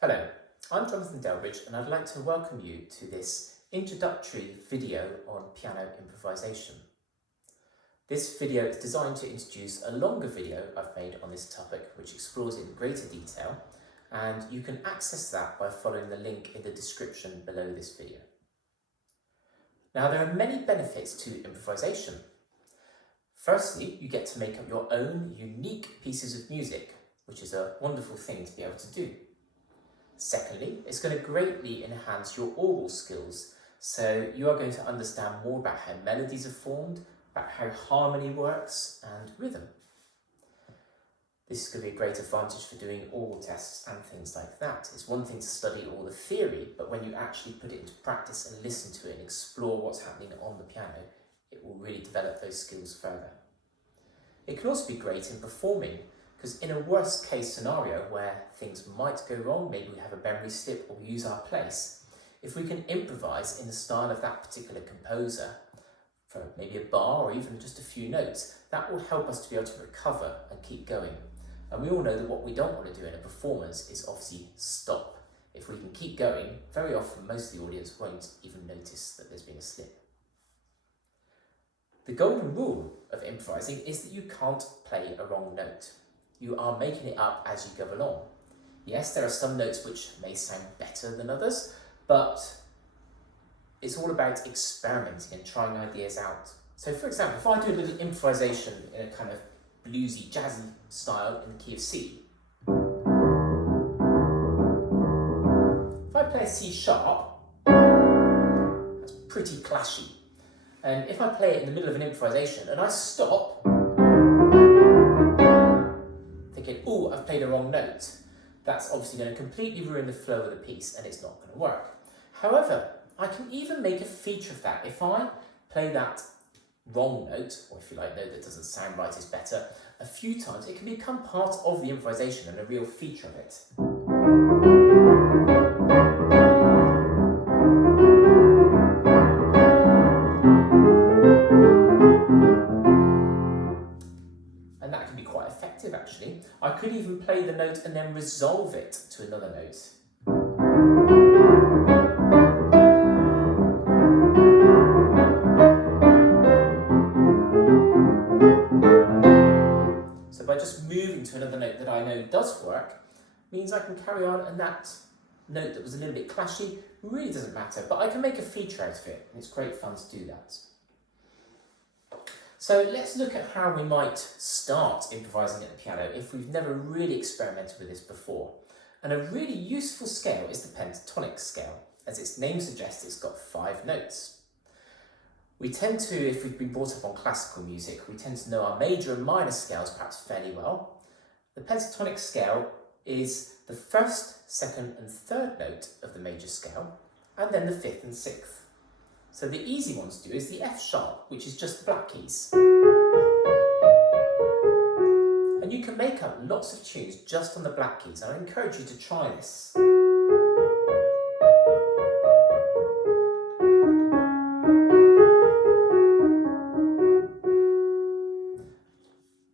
Hello, I'm Jonathan Delbridge and I'd like to welcome you to this introductory video on piano improvisation. This video is designed to introduce a longer video I've made on this topic which explores it in greater detail, and you can access that by following the link in the description below this video. Now, there are many benefits to improvisation. Firstly, you get to make up your own unique pieces of music, which is a wonderful thing to be able to do. Secondly, it's going to greatly enhance your oral skills, so you are going to understand more about how melodies are formed, about how harmony works and rhythm. This is going to be a great advantage for doing oral tests and things like that. It's one thing to study all the theory, but when you actually put it into practice and listen to it and explore what's happening on the piano, it will really develop those skills further. It can also be great in performing, because in a worst case scenario where things might go wrong, maybe we have a memory slip or we use our place, if we can improvise in the style of that particular composer for maybe a bar or even just a few notes, that will help us to be able to recover and keep going. And we all know that what we don't want to do in a performance is obviously stop. If we can keep going, very often most of the audience won't even notice that there's been a slip. The golden rule of improvising is that you can't play a wrong note. You are making it up as you go along. Yes, there are some notes which may sound better than others, but it's all about experimenting and trying ideas out. So for example, if I do a little improvisation in a kind of bluesy, jazzy style in the key of C, if I play a C sharp, that's pretty clashy. And if I play it in the middle of an improvisation and I stop, thinking, oh, I've played a wrong note, that's obviously going to completely ruin the flow of the piece and it's not going to work. However, I can even make a feature of that. If I play that wrong note, or if you like, note that doesn't sound right is better, a few times, it can become part of the improvisation and a real feature of it. And that can be quite effective actually. I could even play the note and then resolve it to another note. So by just moving to another note that I know does work, means I can carry on, and that note that was a little bit clashy really doesn't matter, but I can make a feature out of it, and it's great fun to do that. So let's look at how we might start improvising at the piano if we've never really experimented with this before. And a really useful scale is the pentatonic scale. As its name suggests, it's got 5 notes. We tend to, if we've been brought up on classical music, we tend to know our major and minor scales perhaps fairly well. The pentatonic scale is the first, second and third note of the major scale, and then the 5th and 6th. So the easy one to do is the F sharp, which is just the black keys. And you can make up lots of tunes just on the black keys, and I encourage you to try this.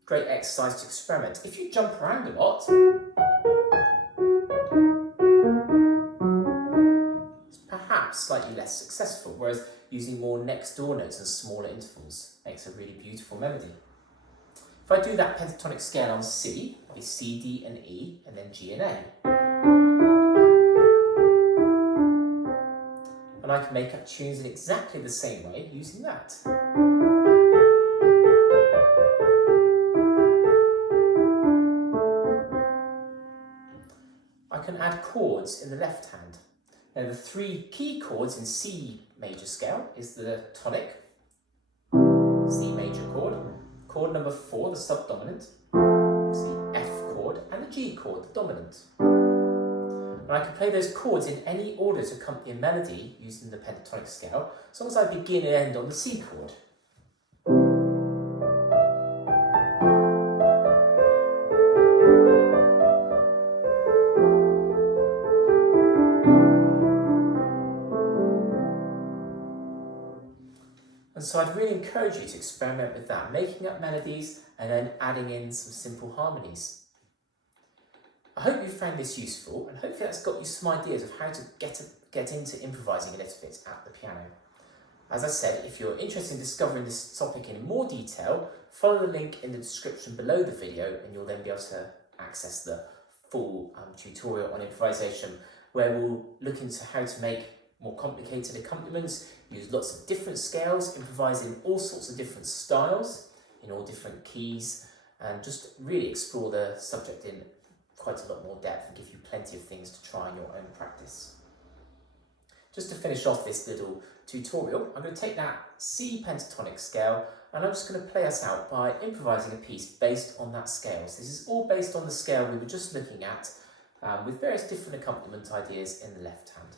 Great exercise to experiment. If you jump around a lot, it's perhaps slightly less successful, whereas using more next door notes and smaller intervals makes a really beautiful melody. If I do that pentatonic scale on C, it'll be C, D and E, and then G and A. And I can make up tunes in exactly the same way using that. I can add chords in the left hand. Now the 3 key chords in C major scale is the tonic, C major chord, chord number 4, the subdominant, the F chord, and the G chord, the dominant. And I can play those chords in any order to accompany a melody using the pentatonic scale, as long as I begin and end on the C chord. And so I'd really encourage you to experiment with that, making up melodies and then adding in some simple harmonies. I hope you found this useful, and hopefully that's got you some ideas of how to get into improvising a little bit at the piano. As I said, if you're interested in discovering this topic in more detail, follow the link in the description below the video and you'll then be able to access the full tutorial on improvisation, where we'll look into how to make more complicated accompaniments, use lots of different scales, improvise in all sorts of different styles, in all different keys, and just really explore the subject in quite a lot more depth and give you plenty of things to try in your own practice. Just to finish off this little tutorial, I'm going to take that C pentatonic scale and I'm just going to play us out by improvising a piece based on that scale. So this is all based on the scale we were just looking at, with various different accompaniment ideas in the left hand.